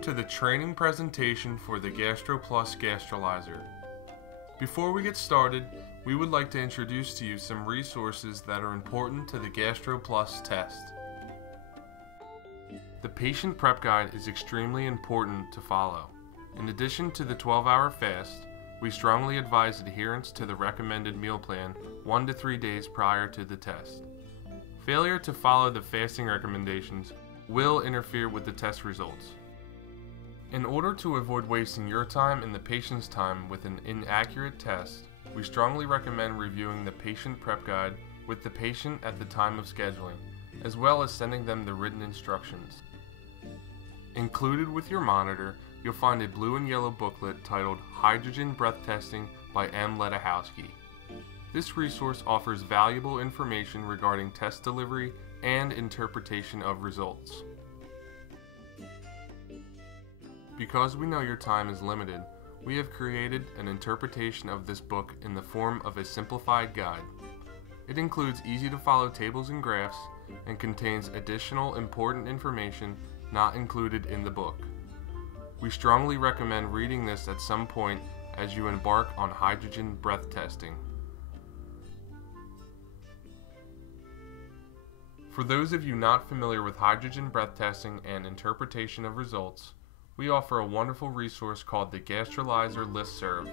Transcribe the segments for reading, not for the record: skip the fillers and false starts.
Welcome to the training presentation for the Gastro Plus Gastrolyzer. Before we get started, we would like to introduce to you some resources that are important to the Gastro Plus test. The patient prep guide is extremely important to follow. In addition to the 12-hour fast, we strongly advise adherence to the recommended meal plan 1 to 3 days prior to the test. Failure to follow the fasting recommendations will interfere with the test results. In order to avoid wasting your time and the patient's time with an inaccurate test, we strongly recommend reviewing the patient prep guide with the patient at the time of scheduling, as well as sending them the written instructions. Included with your monitor, you'll find a blue and yellow booklet titled Hydrogen Breath Testing by M. Ledochowski. This resource offers valuable information regarding test delivery and interpretation of results. Because we know your time is limited, we have created an interpretation of this book in the form of a simplified guide. It includes easy-to-follow tables and graphs and contains additional important information not included in the book. We strongly recommend reading this at some point as you embark on hydrogen breath testing. For those of you not familiar with hydrogen breath testing and interpretation of results, we offer a wonderful resource called the Gastrolyzer Listserv.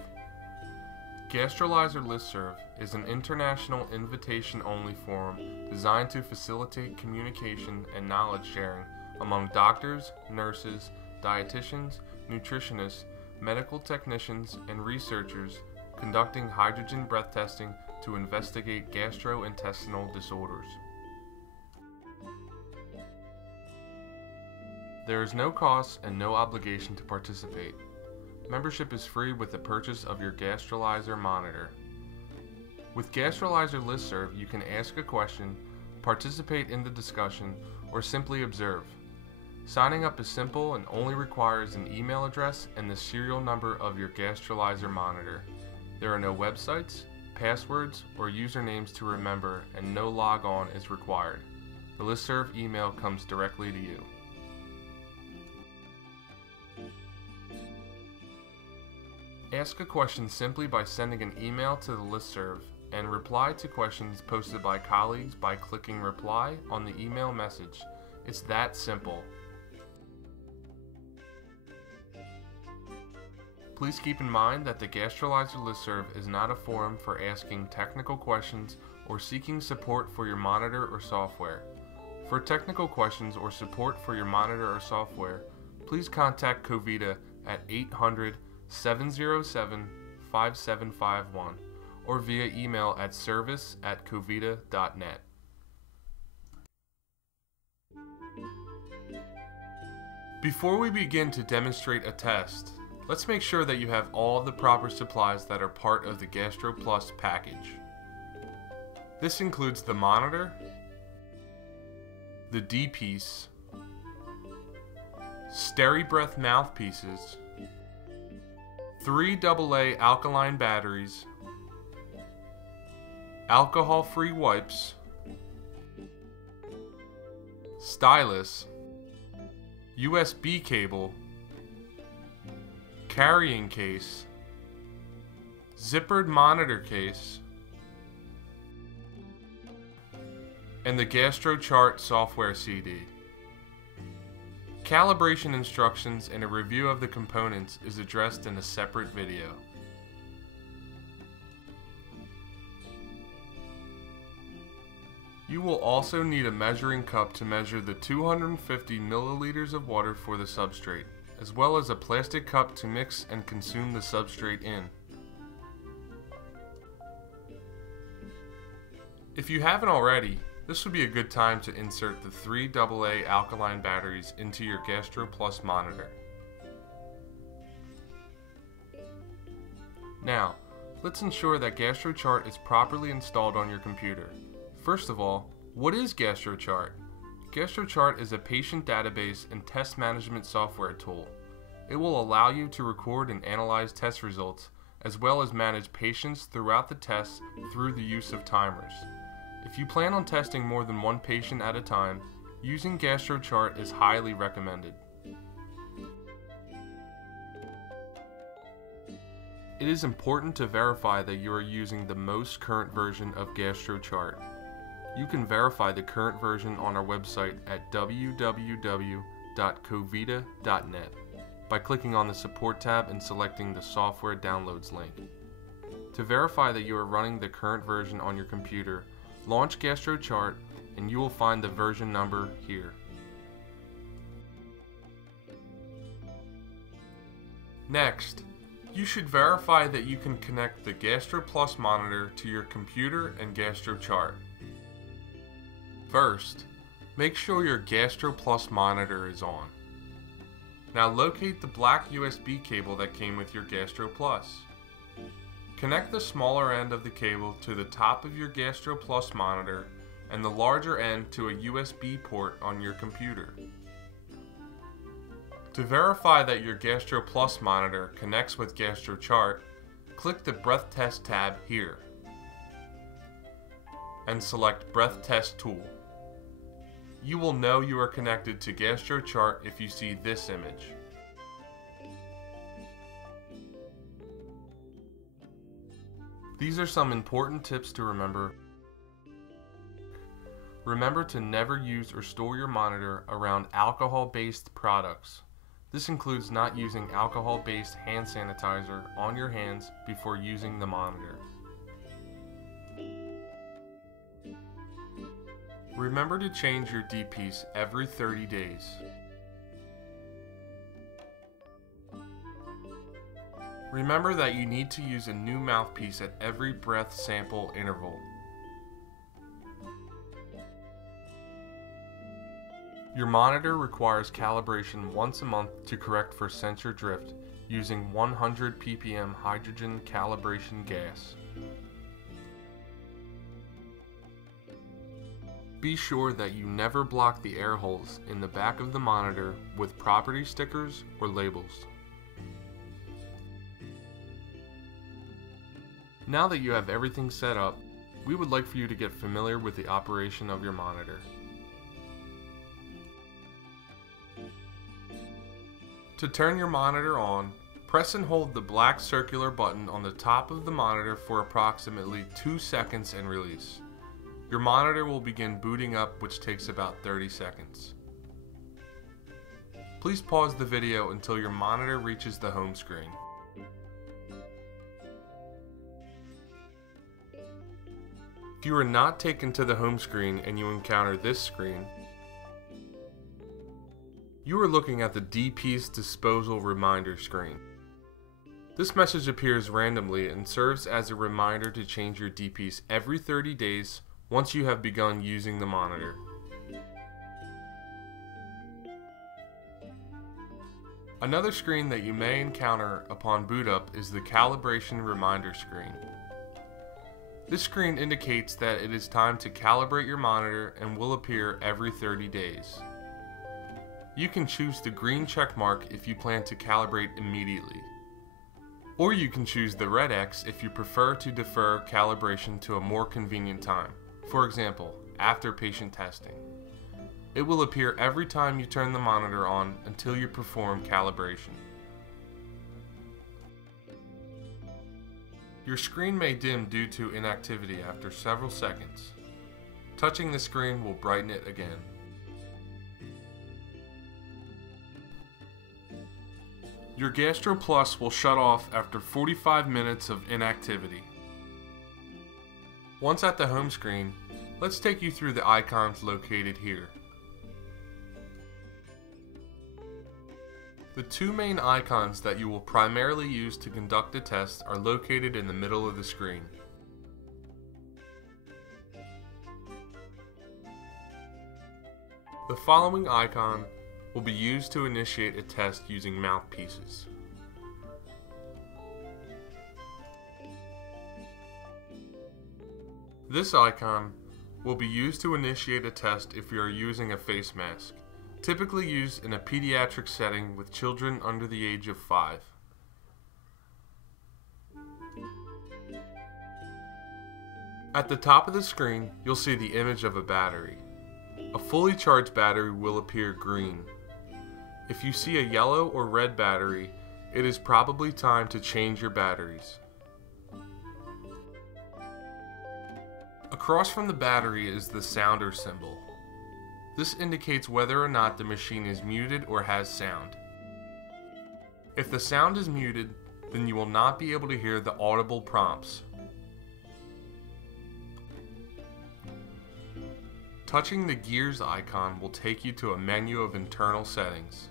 Gastrolyzer Listserv is an international invitation-only forum designed to facilitate communication and knowledge sharing among doctors, nurses, dietitians, nutritionists, medical technicians, and researchers conducting hydrogen breath testing to investigate gastrointestinal disorders. There is no cost and no obligation to participate. Membership is free with the purchase of your Gastrolyzer monitor. With Gastrolyzer Listserv, you can ask a question, participate in the discussion, or simply observe. Signing up is simple and only requires an email address and the serial number of your Gastrolyzer monitor. There are no websites, passwords, or usernames to remember, and no log-on is required. The Listserv email comes directly to you. Ask a question simply by sending an email to the Listserv and reply to questions posted by colleagues by clicking reply on the email message. It's that simple. Please keep in mind that the Gastrolyzer Listserv is not a forum for asking technical questions or seeking support for your monitor or software. For technical questions or support for your monitor or software, please contact coVita at 800-707-5751 or via email at service@covita.net. Before we begin to demonstrate a test, let's make sure that you have all of the proper supplies that are part of the Gastro Plus package. This includes the monitor, the D-piece, SteriBreath mouthpieces, 3 AA alkaline batteries, alcohol-free wipes, stylus, USB cable, carrying case, zippered monitor case, and the GastroCHART Software CD. Calibration instructions and a review of the components is addressed in a separate video. You will also need a measuring cup to measure the 250 milliliters of water for the substrate, as well as a plastic cup to mix and consume the substrate in. If you haven't already, this would be a good time to insert the 3 AA alkaline batteries into your Gastro Plus monitor. Now, let's ensure that GastroCHART is properly installed on your computer. First of all, what is GastroCHART? GastroCHART is a patient database and test management software tool. It will allow you to record and analyze test results, as well as manage patients throughout the test through the use of timers. If you plan on testing more than one patient at a time, using GastroCHART is highly recommended. It is important to verify that you are using the most current version of GastroCHART. You can verify the current version on our website at www.covita.net by clicking on the Support tab and selecting the Software Downloads link. To verify that you are running the current version on your computer, launch GastroCHART and you will find the version number here. Next, you should verify that you can connect the GastroPlus monitor to your computer and GastroCHART. First, make sure your GastroPlus monitor is on. Now locate the black USB cable that came with your GastroPlus. Connect the smaller end of the cable to the top of your GastroPlus monitor and the larger end to a USB port on your computer. To verify that your GastroPlus monitor connects with GastroCHART, click the Breath Test tab here and select Breath Test Tool. You will know you are connected to GastroCHART if you see this image. These are some important tips to remember. Remember to never use or store your monitor around alcohol-based products. This includes not using alcohol-based hand sanitizer on your hands before using the monitor. Remember to change your D-piece every 30 days. Remember that you need to use a new mouthpiece at every breath sample interval. Your monitor requires calibration once a month to correct for sensor drift using 100 ppm hydrogen calibration gas. Be sure that you never block the air holes in the back of the monitor with property stickers or labels. Now that you have everything set up, we would like for you to get familiar with the operation of your monitor. To turn your monitor on, press and hold the black circular button on the top of the monitor for approximately 2 seconds and release. Your monitor will begin booting up, which takes about 30 seconds. Please pause the video until your monitor reaches the home screen. If you are not taken to the home screen and you encounter this screen, you are looking at the D-piece disposal reminder screen. This message appears randomly and serves as a reminder to change your D-piece every 30 days once you have begun using the monitor. Another screen that you may encounter upon boot up is the calibration reminder screen. This screen indicates that it is time to calibrate your monitor and will appear every 30 days. You can choose the green check mark if you plan to calibrate immediately. Or you can choose the red X if you prefer to defer calibration to a more convenient time, for example, after patient testing. It will appear every time you turn the monitor on until you perform calibration. Your screen may dim due to inactivity after several seconds. Touching the screen will brighten it again. Your GastroPlus will shut off after 45 minutes of inactivity. Once at the home screen, let's take you through the icons located here. The two main icons that you will primarily use to conduct the test are located in the middle of the screen. The following icon will be used to initiate a test using mouthpieces. This icon will be used to initiate a test if you are using a face mask, typically used in a pediatric setting with children under the age of 5. At the top of the screen, you'll see the image of a battery. A fully charged battery will appear green. If you see a yellow or red battery, it is probably time to change your batteries. Across from the battery is the sounder symbol. This indicates whether or not the machine is muted or has sound. If the sound is muted, then you will not be able to hear the audible prompts. Touching the gears icon will take you to a menu of internal settings.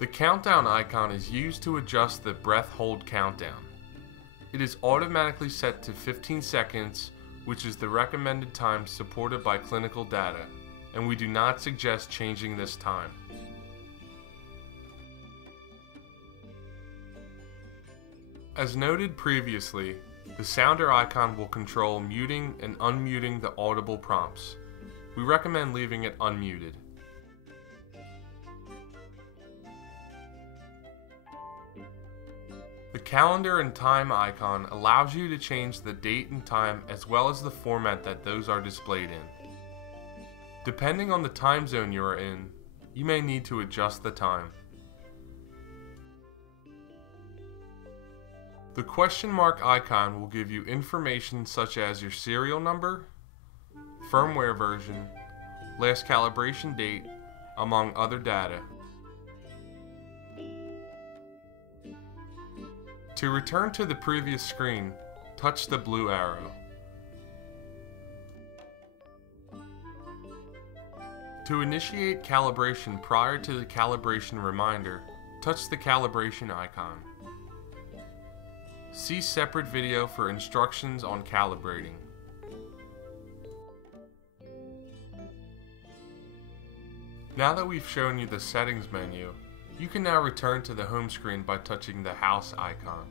The countdown icon is used to adjust the breath hold countdown. It is automatically set to 15 seconds, which is the recommended time supported by clinical data, and we do not suggest changing this time. As noted previously, the sounder icon will control muting and unmuting the audible prompts. We recommend leaving it unmuted. The calendar and time icon allows you to change the date and time as well as the format that those are displayed in. Depending on the time zone you are in, you may need to adjust the time. The question mark icon will give you information such as your serial number, firmware version, last calibration date, among other data. To return to the previous screen, touch the blue arrow. To initiate calibration prior to the calibration reminder, touch the calibration icon. See separate video for instructions on calibrating. Now that we've shown you the settings menu, you can now return to the home screen by touching the house icon.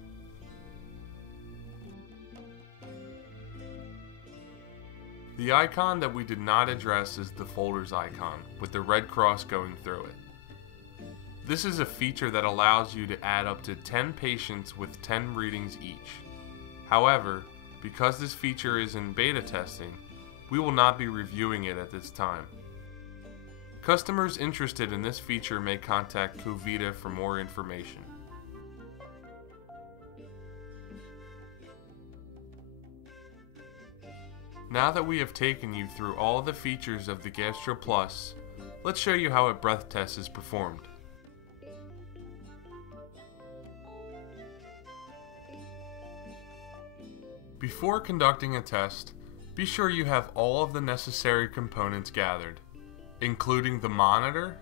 The icon that we did not address is the folders icon, with the red cross going through it. This is a feature that allows you to add up to 10 patients with 10 readings each. However, because this feature is in beta testing, we will not be reviewing it at this time. Customers interested in this feature may contact coVita for more information. Now that we have taken you through all the features of the Gastro Plus, let's show you how a breath test is performed. Before conducting a test, be sure you have all of the necessary components gathered, including the monitor,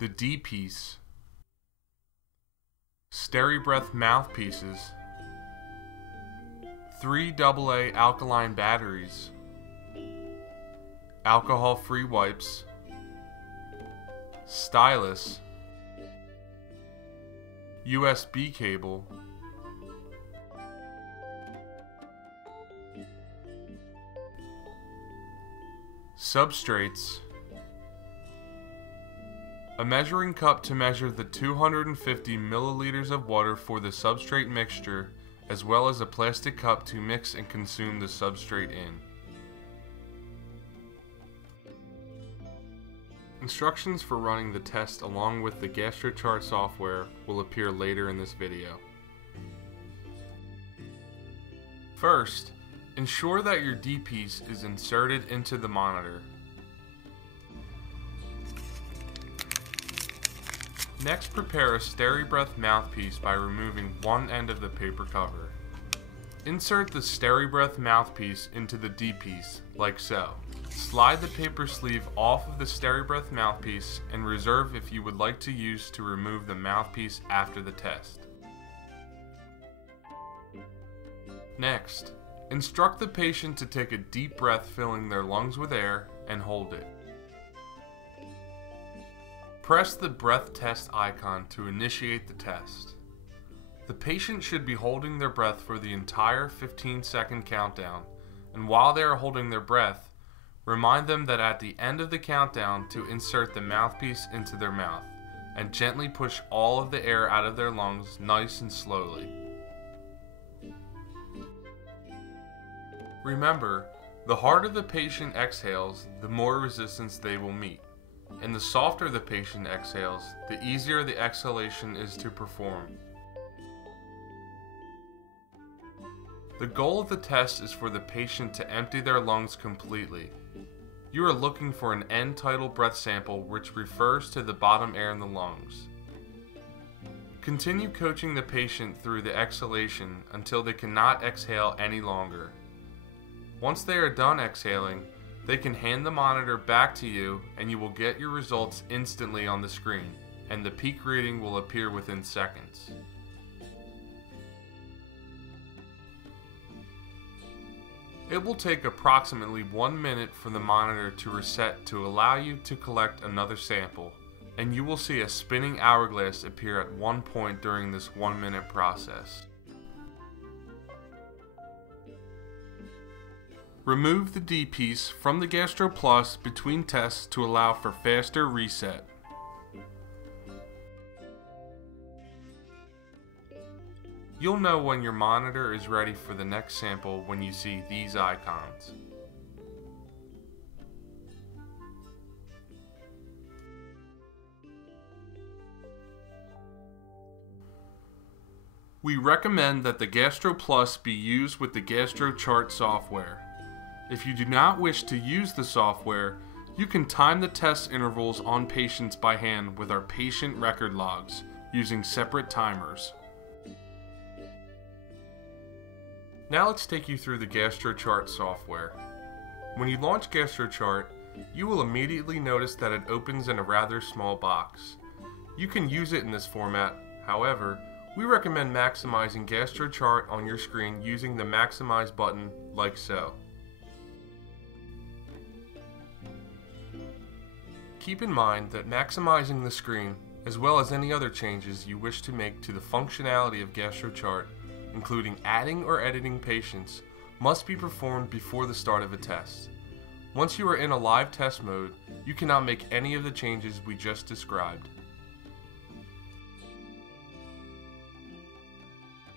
the D-piece, SteriBreath mouthpieces, 3 AA alkaline batteries, alcohol-free wipes, stylus, USB cable, substrates, a measuring cup to measure the 250 milliliters of water for the substrate mixture, as well as a plastic cup to mix and consume the substrate in. Instructions for running the test along with the GastroCHART software will appear later in this video. First, ensure that your D-piece is inserted into the monitor. Next, prepare a SteriBreath mouthpiece by removing one end of the paper cover. Insert the SteriBreath mouthpiece into the D-piece, like so. Slide the paper sleeve off of the SteriBreath mouthpiece and reserve if you would like to use to remove the mouthpiece after the test. Next, instruct the patient to take a deep breath filling their lungs with air and hold it. Press the breath test icon to initiate the test. The patient should be holding their breath for the entire 15-second countdown, and while they are holding their breath, remind them that at the end of the countdown to insert the mouthpiece into their mouth, and gently push all of the air out of their lungs nice and slowly. Remember, The harder the patient exhales, the more resistance they will meet. And the softer the patient exhales, the easier the exhalation is to perform. The goal of the test is for the patient to empty their lungs completely. You are looking for an end-tidal breath sample which refers to the bottom air in the lungs. Continue coaching the patient through the exhalation until they cannot exhale any longer. Once they are done exhaling, they can hand the monitor back to you and you will get your results instantly on the screen, and the peak reading will appear within seconds. It will take approximately 1 minute for the monitor to reset to allow you to collect another sample, and you will see a spinning hourglass appear at one point during this 1 minute process. Remove the D piece from the Gastro Plus between tests to allow for faster reset. You'll know when your monitor is ready for the next sample when you see these icons. We recommend that the Gastro Plus be used with the GastroCHART software. If you do not wish to use the software, you can time the test intervals on patients by hand with our patient record logs using separate timers. Now let's take you through the GastroCHART software. When you launch GastroCHART, you will immediately notice that it opens in a rather small box. You can use it in this format, however, we recommend maximizing GastroCHART on your screen using the Maximize button like so. Keep in mind that maximizing the screen, as well as any other changes you wish to make to the functionality of GastroCHART, including adding or editing patients, must be performed before the start of a test. Once you are in a live test mode, you cannot make any of the changes we just described.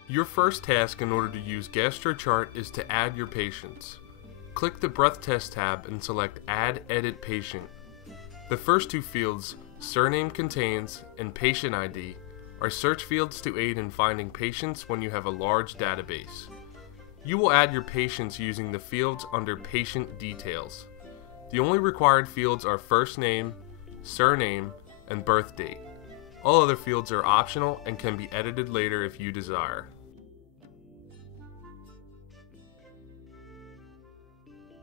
Your first task in order to use GastroCHART is to add your patients. Click the Breath Test tab and select Add Edit Patient. The first two fields, Surname Contains and Patient ID, are search fields to aid in finding patients when you have a large database. You will add your patients using the fields under Patient Details. The only required fields are first name, surname, and birth date. All other fields are optional and can be edited later if you desire.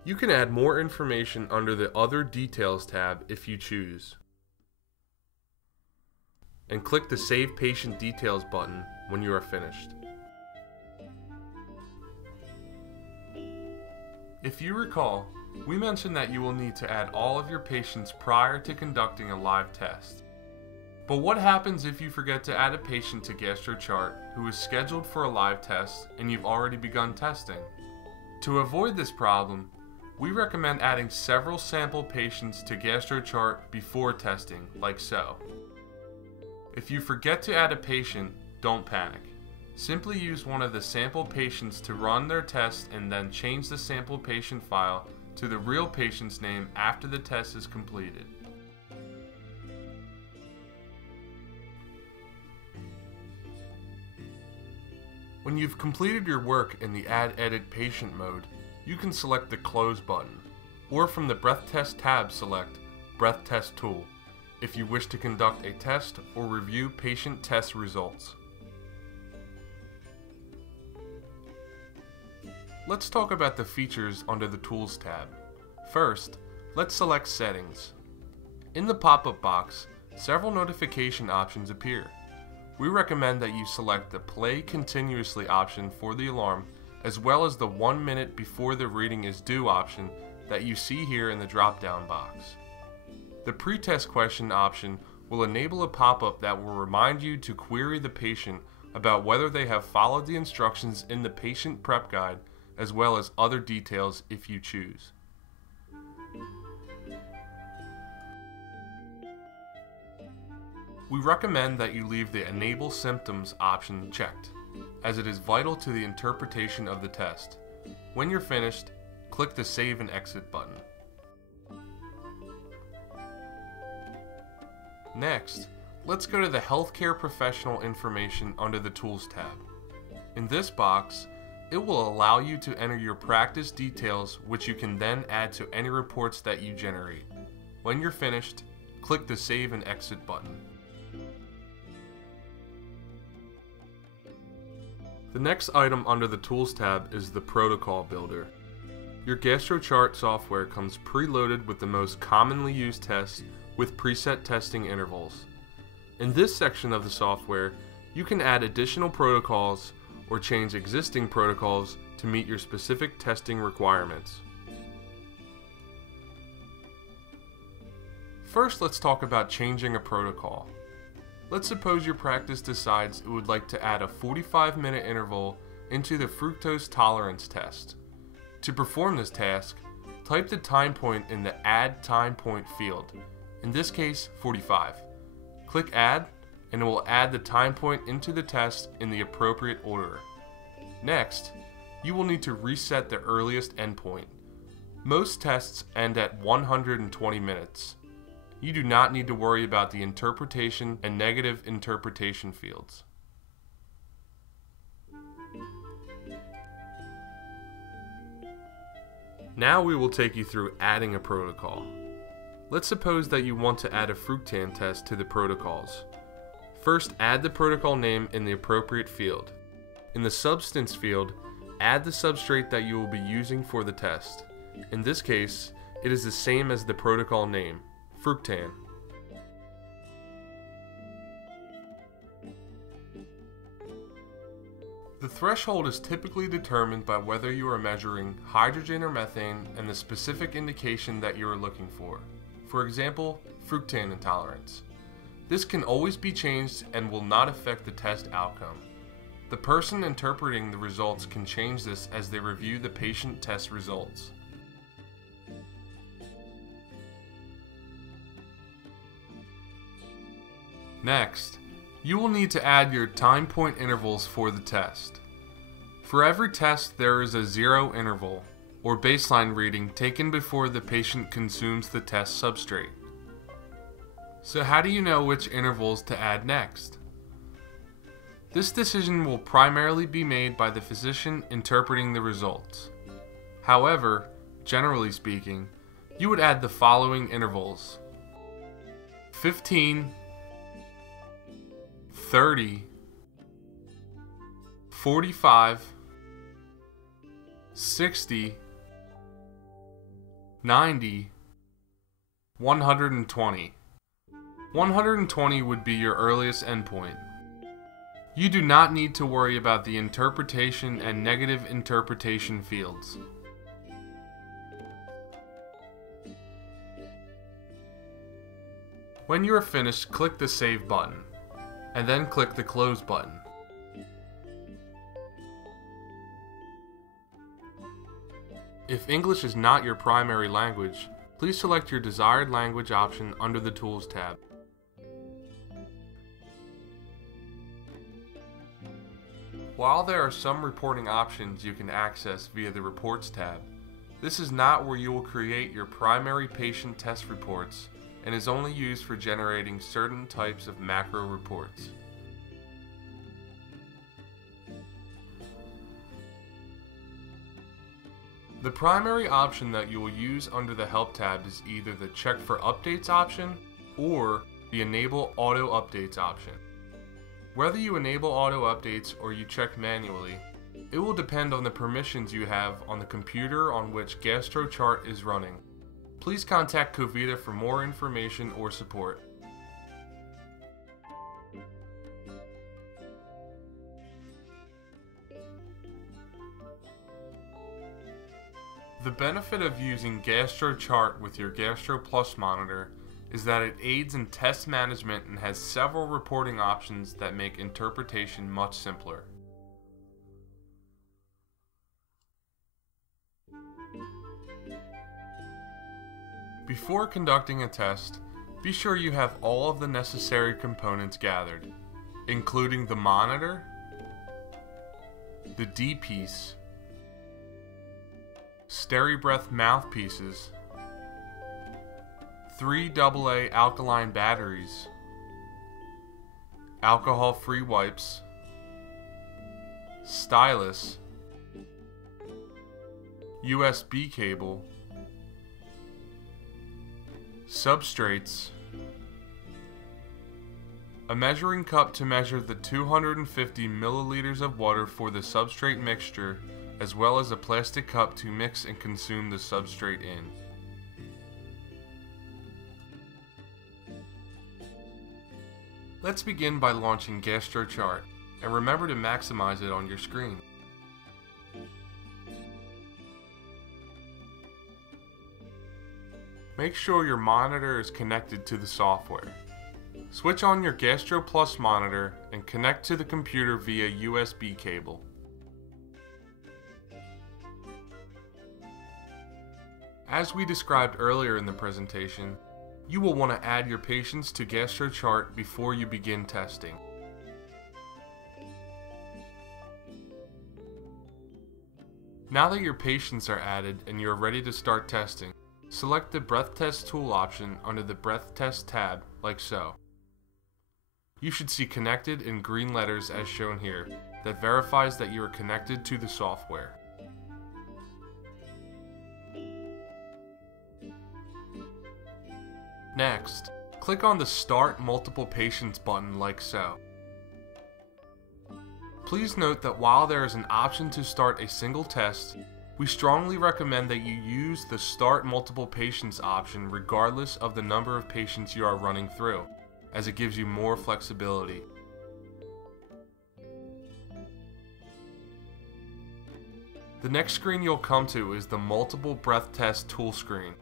You can add more information under the Other Details tab if you choose, and click the Save Patient Details button when you are finished. If you recall, we mentioned that you will need to add all of your patients prior to conducting a live test. But what happens if you forget to add a patient to GastroCHART who is scheduled for a live test and you've already begun testing? To avoid this problem, we recommend adding several sample patients to GastroCHART before testing, like so. If you forget to add a patient, don't panic. Simply use one of the sample patients to run their test and then change the sample patient file to the real patient's name after the test is completed. When you've completed your work in the Add Edit Patient mode, you can select the Close button, or from the Breath Test tab select Breath Test Tool if you wish to conduct a test or review patient test results. Let's talk about the features under the Tools tab. First, let's select Settings. In the pop-up box, several notification options appear. We recommend that you select the Play Continuously option for the alarm, as well as the 1 minute before the reading is due option that you see here in the drop-down box. The Pre-Test Question option will enable a pop-up that will remind you to query the patient about whether they have followed the instructions in the patient prep guide, as well as other details if you choose. We recommend that you leave the Enable Symptoms option checked, as it is vital to the interpretation of the test. When you're finished, click the Save and Exit button. Next, let's go to the Healthcare Professional Information under the Tools tab. In this box, it will allow you to enter your practice details, which you can then add to any reports that you generate. When you're finished, click the Save and Exit button. The next item under the Tools tab is the Protocol Builder. Your GastroCHART software comes preloaded with the most commonly used tests with preset testing intervals. In this section of the software, you can add additional protocols or change existing protocols to meet your specific testing requirements. First, let's talk about changing a protocol. Let's suppose your practice decides it would like to add a 45-minute interval into the fructose tolerance test. To perform this task, type the time point in the Add Time Point field, in this case 45. Click Add, and it will add the time point into the test in the appropriate order. Next, you will need to reset the earliest endpoint. Most tests end at 120 minutes. You do not need to worry about the interpretation and negative interpretation fields. Now we will take you through adding a protocol. Let's suppose that you want to add a fructan test to the protocols. First, add the protocol name in the appropriate field. In the substance field, add the substrate that you will be using for the test. In this case, it is the same as the protocol name, fructan. The threshold is typically determined by whether you are measuring hydrogen or methane and the specific indication that you are looking for. For example, fructan intolerance. This can always be changed and will not affect the test outcome. The person interpreting the results can change this as they review the patient test results. Next, you will need to add your time point intervals for the test. For every test, there is a 0 interval, or baseline reading taken before the patient consumes the test substrate. So how do you know which intervals to add next? This decision will primarily be made by the physician interpreting the results. However, generally speaking, you would add the following intervals: 15, 30, 45, 60, 90, 120. 120 would be your earliest endpoint. You do not need to worry about the interpretation and negative interpretation fields. When you are finished, click the Save button, and then click the Close button. If English is not your primary language, please select your desired language option under the Tools tab. While there are some reporting options you can access via the Reports tab, this is not where you will create your primary patient test reports and is only used for generating certain types of macro reports. The primary option that you will use under the Help tab is either the Check for Updates option or the Enable Auto Updates option. Whether you enable auto updates or you check manually, it will depend on the permissions you have on the computer on which GastroCHART is running. Please contact coVita for more information or support. The benefit of using GastroCHART with your GastroPlus monitor is that it aids in test management and has several reporting options that make interpretation much simpler. Before conducting a test, be sure you have all of the necessary components gathered, including the monitor, the D piece, SteriBreath mouthpieces, 3 AA alkaline batteries, alcohol-free wipes, stylus, USB cable, substrates, a measuring cup to measure the 250 milliliters of water for the substrate mixture, as well as a plastic cup to mix and consume the substrate in. Let's begin by launching GastroCHART, and remember to maximize it on your screen. Make sure your monitor is connected to the software. Switch on your Gastro Plus monitor and connect to the computer via USB cable. As we described earlier in the presentation, you will want to add your patients to GastroCHART before you begin testing. Now that your patients are added and you are ready to start testing, select the Breath Test Tool option under the Breath Test tab, like so. You should see connected in green letters as shown here, that verifies that you are connected to the software. Next, click on the Start Multiple Patients button like so. Please note that while there is an option to start a single test, we strongly recommend that you use the Start Multiple Patients option regardless of the number of patients you are running through, as it gives you more flexibility. The next screen you'll come to is the Multiple Breath Test Tool screen.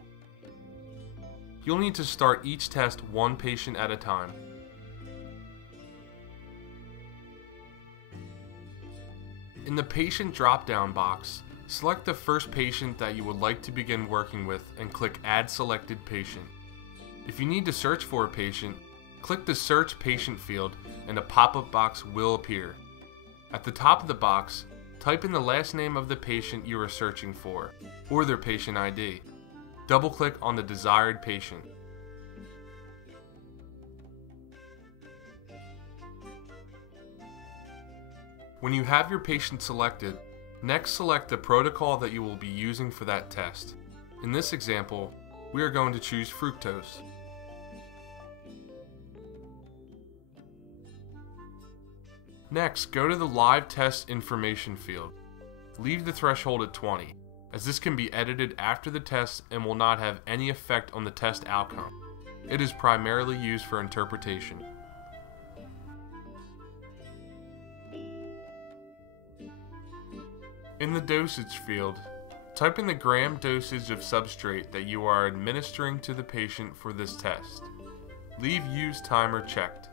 You'll need to start each test one patient at a time. In the Patient drop-down box, select the first patient that you would like to begin working with and click Add Selected Patient. If you need to search for a patient, click the Search Patient field and a pop-up box will appear. At the top of the box, type in the last name of the patient you are searching for, or their patient ID. Double-click on the desired patient. When you have your patient selected, next select the protocol that you will be using for that test. In this example, we are going to choose fructose. Next, go to the Live Test Information field. Leave the threshold at 20, as this can be edited after the test and will not have any effect on the test outcome. It is primarily used for interpretation. In the Dosage field, type in the gram dosage of substrate that you are administering to the patient for this test. Leave Use Timer checked.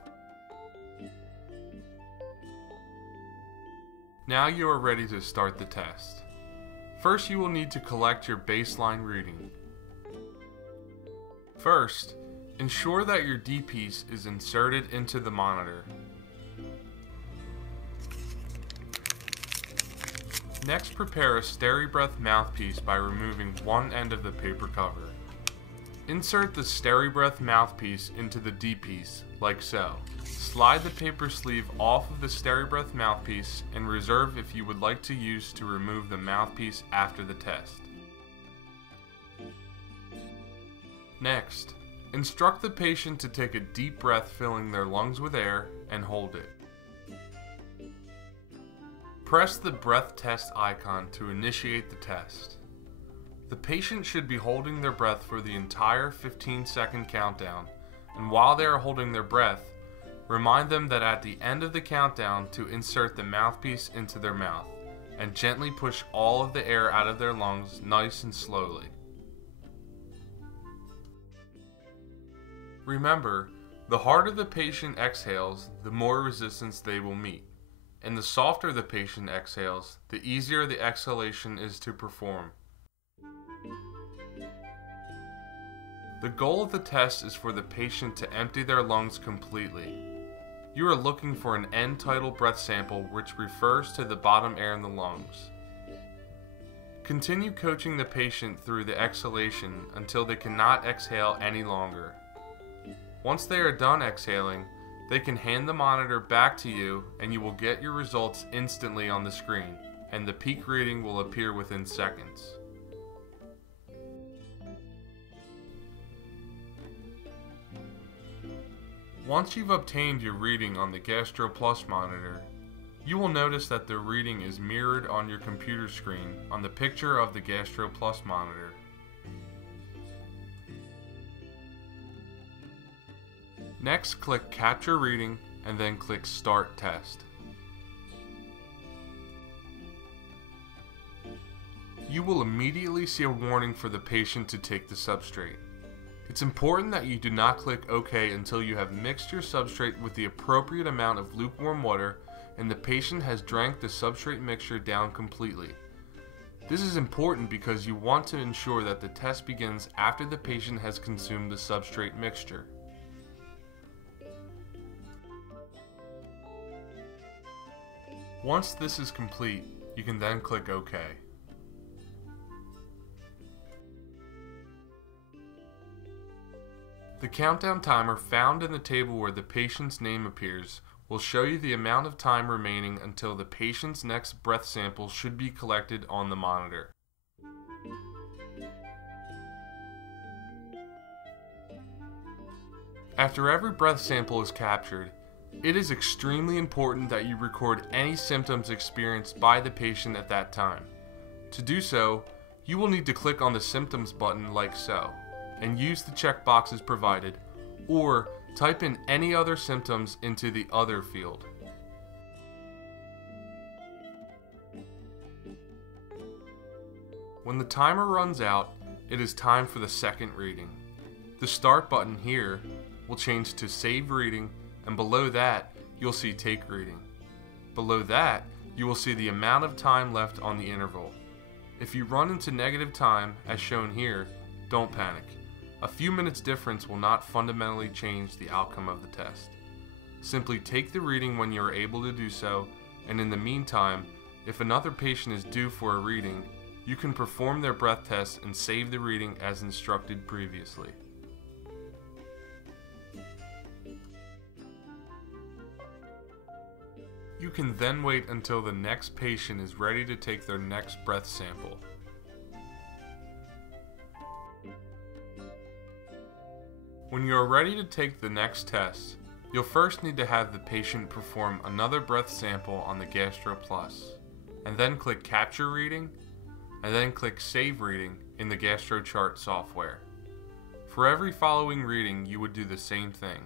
Now you are ready to start the test. First, you will need to collect your baseline reading. First, ensure that your D-piece is inserted into the monitor. Next, prepare a SteriBreath mouthpiece by removing one end of the paper cover. Insert the SteriBreath mouthpiece into the D-piece, like so. Slide the paper sleeve off of the SteriBreath mouthpiece and reserve if you would like to use to remove the mouthpiece after the test. Next, instruct the patient to take a deep breath filling their lungs with air and hold it. Press the breath test icon to initiate the test. The patient should be holding their breath for the entire 15-second countdown, and while they are holding their breath, remind them that at the end of the countdown to insert the mouthpiece into their mouth, and gently push all of the air out of their lungs nice and slowly. Remember, the harder the patient exhales, the more resistance they will meet, and the softer the patient exhales, the easier the exhalation is to perform. The goal of the test is for the patient to empty their lungs completely. You are looking for an end-tidal breath sample which refers to the bottom air in the lungs. Continue coaching the patient through the exhalation until they cannot exhale any longer. Once they are done exhaling, they can hand the monitor back to you and you will get your results instantly on the screen, and the peak reading will appear within seconds. Once you've obtained your reading on the GastroPlus monitor, you will notice that the reading is mirrored on your computer screen on the picture of the GastroPlus monitor. Next, click Capture Reading and then click Start Test. You will immediately see a warning for the patient to take the substrate. It's important that you do not click OK until you have mixed your substrate with the appropriate amount of lukewarm water and the patient has drank the substrate mixture down completely. This is important because you want to ensure that the test begins after the patient has consumed the substrate mixture. Once this is complete, you can then click OK. The countdown timer found in the table where the patient's name appears will show you the amount of time remaining until the patient's next breath sample should be collected on the monitor. After every breath sample is captured, it is extremely important that you record any symptoms experienced by the patient at that time. To do so, you will need to click on the symptoms button like so, and use the checkboxes provided, or type in any other symptoms into the Other field. When the timer runs out, it is time for the second reading. The Start button here will change to Save Reading, and below that, you'll see Take Reading. Below that, you will see the amount of time left on the interval. If you run into negative time, as shown here, don't panic. A few minutes difference will not fundamentally change the outcome of the test. Simply take the reading when you are able to do so, and in the meantime, if another patient is due for a reading, you can perform their breath test and save the reading as instructed previously. You can then wait until the next patient is ready to take their next breath sample. When you are ready to take the next test, you'll first need to have the patient perform another breath sample on the GastroPlus, and then click Capture Reading, and then click Save Reading in the GastroCHART software. For every following reading, you would do the same thing.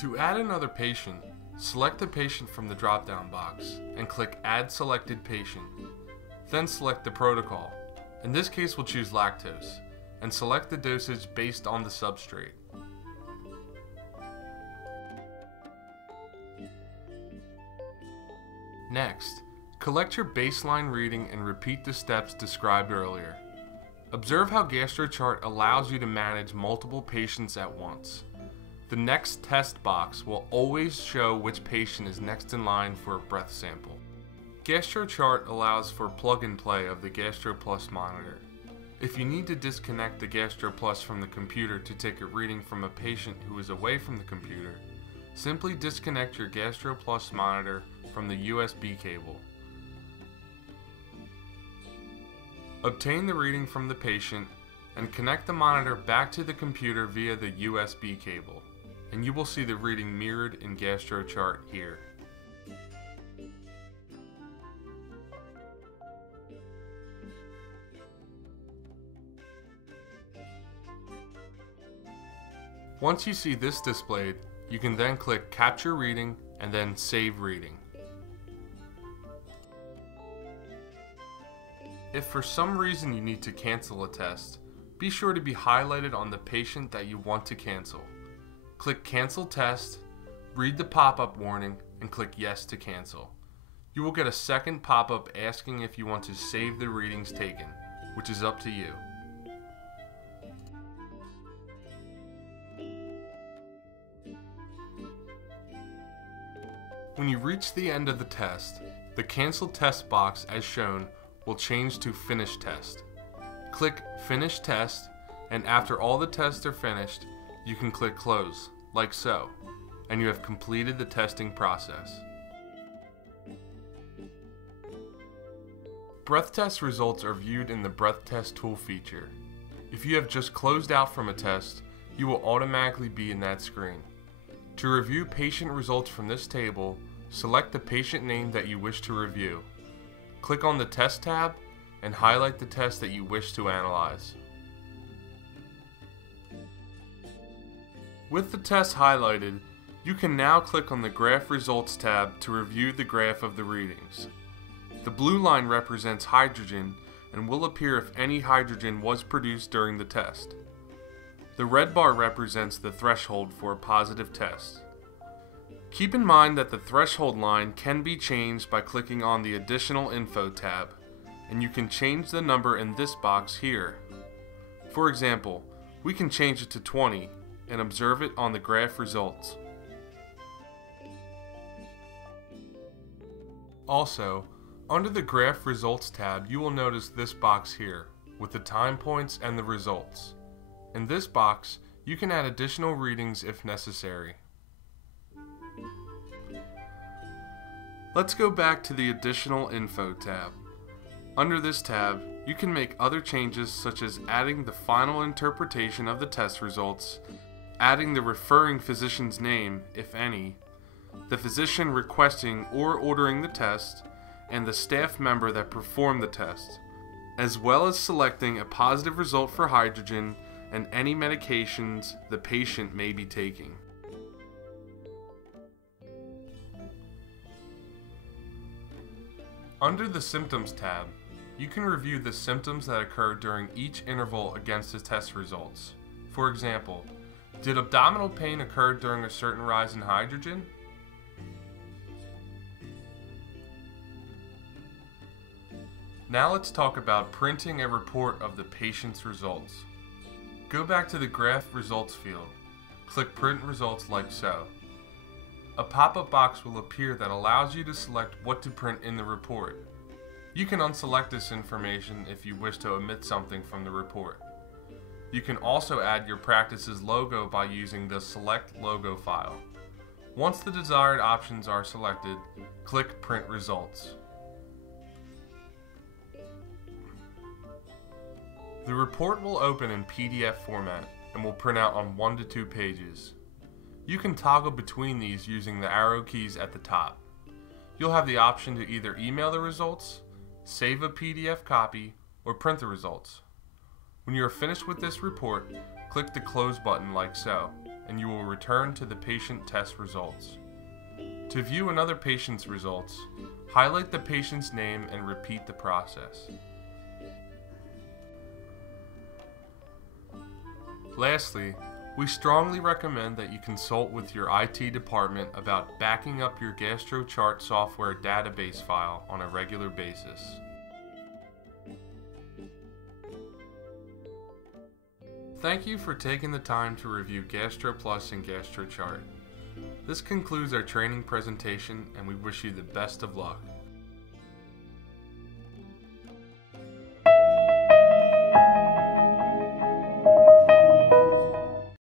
To add another patient, select the patient from the drop-down box and click Add Selected Patient. Then select the protocol. In this case, we'll choose lactose, and select the dosage based on the substrate. Next, collect your baseline reading and repeat the steps described earlier. Observe how GastroCHART allows you to manage multiple patients at once. The next test box will always show which patient is next in line for a breath sample. GastroCHART allows for plug-and-play of the GastroPlus monitor. If you need to disconnect the GastroPlus from the computer to take a reading from a patient who is away from the computer, simply disconnect your GastroPlus monitor from the USB cable. Obtain the reading from the patient and connect the monitor back to the computer via the USB cable, and you will see the reading mirrored in GastroCHART here. Once you see this displayed, you can then click Capture Reading and then Save Reading. If for some reason you need to cancel a test, be sure to be highlighted on the patient that you want to cancel. Click Cancel Test, read the pop-up warning, and click Yes to cancel. You will get a second pop-up asking if you want to save the readings taken, which is up to you. When you reach the end of the test, the Cancel Test box as shown will change to Finish Test. Click Finish Test, and after all the tests are finished, you can click Close, like so, and you have completed the testing process. Breath test results are viewed in the Breath Test Tool feature. If you have just closed out from a test, you will automatically be in that screen. To review patient results from this table, select the patient name that you wish to review. Click on the Test tab and highlight the test that you wish to analyze. With the test highlighted, you can now click on the Graph Results tab to review the graph of the readings. The blue line represents hydrogen and will appear if any hydrogen was produced during the test. The red bar represents the threshold for a positive test. Keep in mind that the threshold line can be changed by clicking on the Additional Info tab, and you can change the number in this box here. For example, we can change it to 20 and observe it on the graph results. Also, under the Graph Results tab, you will notice this box here, with the time points and the results. In this box, you can add additional readings if necessary. Let's go back to the Additional Info tab. Under this tab, you can make other changes such as adding the final interpretation of the test results, adding the referring physician's name, if any, the physician requesting or ordering the test, and the staff member that performed the test, as well as selecting a positive result for hydrogen and any medications the patient may be taking. Under the Symptoms tab, you can review the symptoms that occur during each interval against the test results. For example, did abdominal pain occur during a certain rise in hydrogen? Now let's talk about printing a report of the patient's results. Go back to the Graph Results field. Click Print Results like so. A pop-up box will appear that allows you to select what to print in the report. You can unselect this information if you wish to omit something from the report. You can also add your practice's logo by using the Select Logo file. Once the desired options are selected, click Print Results. The report will open in PDF format and will print out on 1 to 2 pages. You can toggle between these using the arrow keys at the top. You'll have the option to either email the results, save a PDF copy, or print the results. When you are finished with this report, click the Close button like so, and you will return to the patient test results. To view another patient's results, highlight the patient's name and repeat the process. Lastly, we strongly recommend that you consult with your IT department about backing up your GastroCHART software database file on a regular basis. Thank you for taking the time to review GastroPlus and GastroCHART. This concludes our training presentation, and we wish you the best of luck.